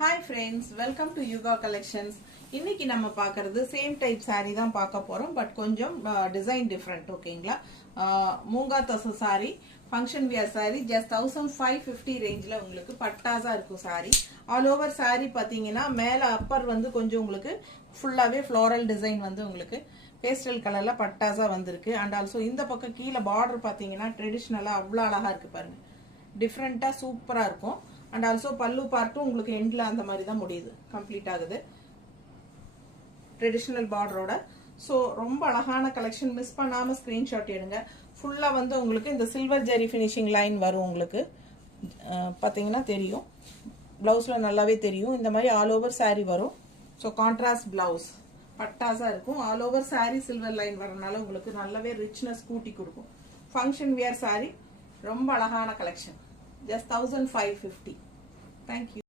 Hi friends, welcome to Yuga Collections. இன்னைக்கு நம்ம பார்க்கிறது சேம் டைப் saree தான் பார்க்க போறோம் பட் கொஞ்சம் டிசைன் டிஃபரண்ட் ஓகேங்களா. மூங்கா தசு saree function wear saree just 1550 ரேஞ்சில உங்களுக்கு பட்டாசா இருக்கும் saree. ஆல் ஓவர் saree பாத்தீங்கன்னா மேல அப்பர் வந்து கொஞ்சம் உங்களுக்கு ஃபுல்லாவே ஃப்ளோரல் டிசைன் வந்து உங்களுக்கு பேஸ்டல் கலர்ல பட்டாசா வந்திருக்கு. அண்ட் ஆல்சோ இந்த பக்கம் கீழே பார்டர் பாத்தீங்கன்னா ட்ரெடிஷனலா அவ்வளவு அழகா இருக்கு பாருங்க. டிஃபரெண்டா சூப்பரா இருக்கும். அண்ட் ஆல்சோ பல்லு பார்ட்டும் உங்களுக்கு எண்ட்ல அந்த மாதிரி தான் முடியுது, கம்ப்ளீட் ஆகுது ட்ரெடிஷனல் பார்டரோட. ஸோ ரொம்ப அழகான கலெக்ஷன், மிஸ் பண்ணாம ஸ்கிரீன்ஷாட் எடுங்க. ஃபுல்லா வந்து உங்களுக்கு இந்த சில்வர் ஜெரி ஃபினிஷிங் லைன் வரும். உங்களுக்கு பார்த்தீங்கன்னா தெரியும், பிளவுஸ்ல நல்லாவே தெரியும். இந்த மாதிரி ஆல் ஓவர் saree வரும். ஸோ கான்ட்ராஸ்ட் பிளவுஸ் பட்டாசா இருக்கும். All over saree silver line வரனால உங்களுக்கு நல்லாவே ரிச்னஸ் கூட்டி கொடுக்கும். ஃபங்க்ஷன் வியர் saree ரொம்ப அழகான கலெக்ஷன். Just 1550. Thank you.